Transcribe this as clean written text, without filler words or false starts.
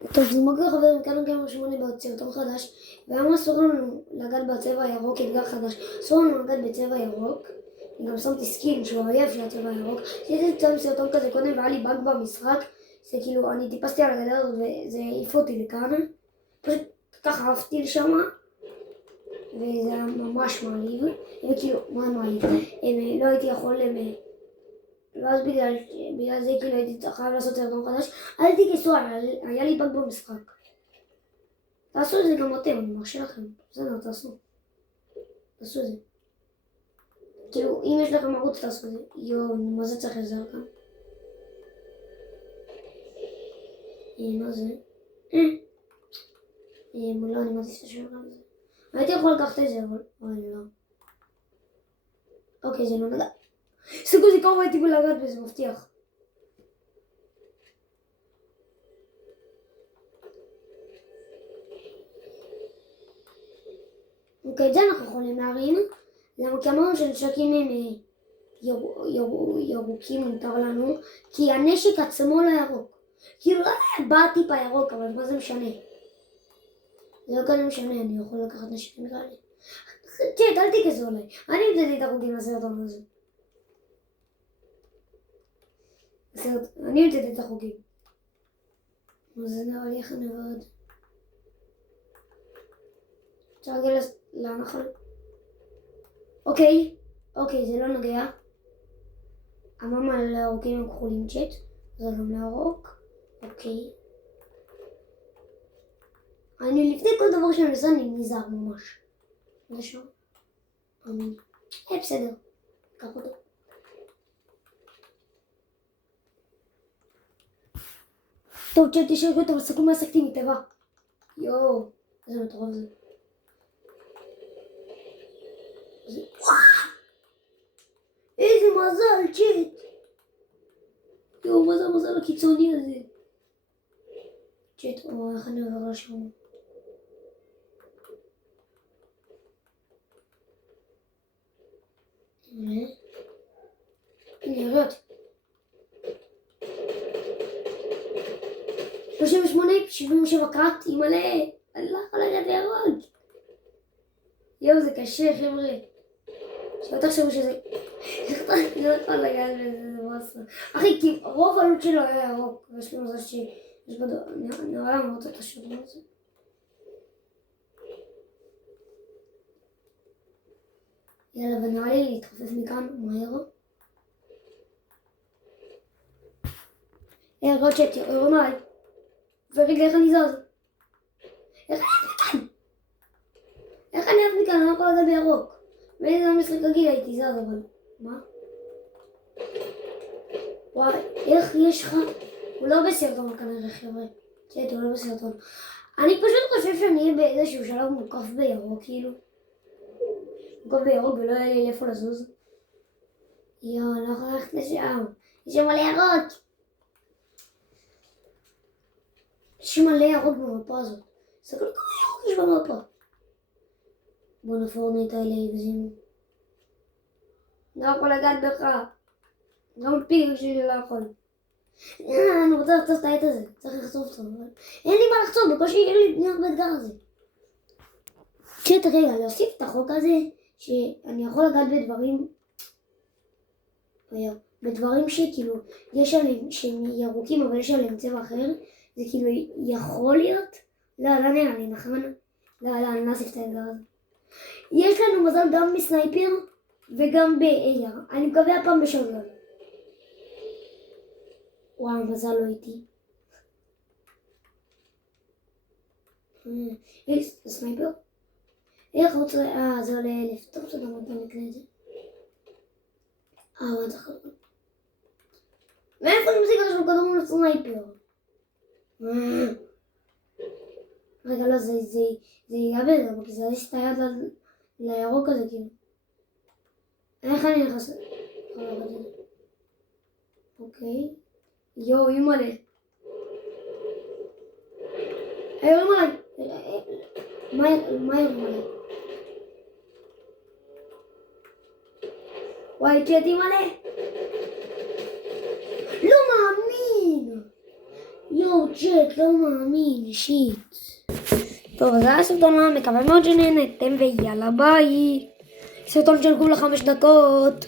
טוב, אז מוגר חברים, כאן גיימר 8 בעוד סרטון חדש, והיום אסור לנו לגעת בצבע הירוק, אתגר חדש. אסור לנו לגעת בצבע ירוק. אני גם שמתי סקין שהוא אויב של הצבע הירוק. עשיתי קצת סרטון כזה קודם והיה לי באג במשחק. זה כאילו, אני טיפסתי על הגדר הזאת וזה העיף אותי לכאן. פשוט ככה עפתי לשם, וזה היה ממש מעליב. וכאילו, מה מעליב? לא הייתי יכול ואז בגלל זה כאילו הייתי חייב לעשות סרטון חדש. אל תכעסו, היה לי באג במשחק. תעשו את זה גם אתם, אני מרשה לכם. בסדר, תעשו את זה. כאילו, אם יש לכם ערוץ תעשו את זה. יואו, מה זה צריך לעזר כאן? מה זה? לא, אני מעדיף את השאלה על זה. הייתי יכול לקחת את זה, אבל לא. אוקיי, זה לא נגע. סיכוי זה קרוב הייתי בלגעת בזה, מבטיח. אוקיי, את זה אנחנו יכולים להרים. למה כי אמרנו שנשקים הם ירוקים מותר לנו, כי הנשק עצמו לא ירוק. כאילו לא היה בא טיפה ירוק, אבל מה זה משנה? זה לא כזה משנה, אני יכול לקחת נשק נראה לי. צ'ט, אל תכעסו עליי. אני המצאתי את החוקים לסרטון הזה. אני המצאתי את החוקים. אז זה נראה לי איך אני עובד. אפשר להגיע לנחל. אוקיי, זה לא נוגע. אמרנו על הירוקים הם כחולים צ'ט. זה גם לירוק. אוקיי. אני לפני כל דבר שאני עושה אני נזהר ממש. זה שם. בסדר. קח אותו. טוב, צ'ט תשאר אותו, אבל סכו מה עסקתי מטבע. יואו, איזה מטורף זה. איזה מזל, צ'ט. יואו, מה זה המזל הקיצוני הזה? צ'ט, איך אני עובר לשם? הנה, ירד. 38, 77 קראט, אימא'לה. אני לא יכול לרדת לירוד. יואו, זה קשה, חבר'ה. שלא תחשבו שזה... אני לא יכול לגעת בזה, זה מסה. אחי, כי רוב העלות שלו היה ירוק, ויש לי מזל שיש בו... נראה לי מאוד את השבוע הזה. יאללה, ונראה לי להתחפף מכאן מהר. רגע, צ'ט, יראו מעי. ורגע, איך אני זז? איך אני אף מכאן? אני לא יכול לדעת בירוק. ואיזה המשחק רגיל הייתי זז, אבל... מה? וואי, איך יש לך? הוא לא בסרטון כנראה, חבר'ה. צ'ט, הוא לא בסרטון. אני פשוט חושב שאני אהיה באיזשהו שלב מוקף בירוק, כאילו. מוקף בירוק ולא יהיה לי לאיפה לזוז. יואו, אני לא יכולה ללכת לשם. יש שם מלא ירוק. יש מלא ירוק במפה הזאת. זה כל כך ירוק יש במפה. בוא נפורנט האלה יגזימו. לא יכול לגעת בך. גם פיג שלי לא יכול. אני רוצה לחצוף את העט הזה. צריך לחצוף אותו. אין לי מה לחצוף, בקושי אין לי בניית באתגר הזה. צ'ט, רגע, להוסיף את החוק הזה, שאני יכול לגעת בדברים שכאילו, יש עליהם שהם ירוקים אבל יש עליהם צבע אחר. זה כאילו יכול להיות? לא נראה לי, נכון? לא, אני לא אוסיף את האתגר הזה. יש לנו מזל גם בסנייפר וגם באייר. אני מקווה הפעם בשולגן. וואו, מזל לא איתי. זה סנייפר? איך רוצה... זה עולה 1000. טוב, זה גם אותם נקנה את זה. מה צריך להיות? מאיפה אני משיג עכשיו כדור לסנייפר? רגע, לא, זה יאבד, אבל זה יש את היד לירוק הזה, כאילו. איך אני נכנס? אוקיי. יואו, אימא'לה. יורים עליי. מה יורים עליי? וואי, צ'ט אימא'לה. לא מאמין. יואו, צ'ק, לא מאמין, שיט. טוב, אז זה היה סרטון, מקווה מאוד שנהנתם, ויאללה ביי. סרטון של כולה 5 דקות.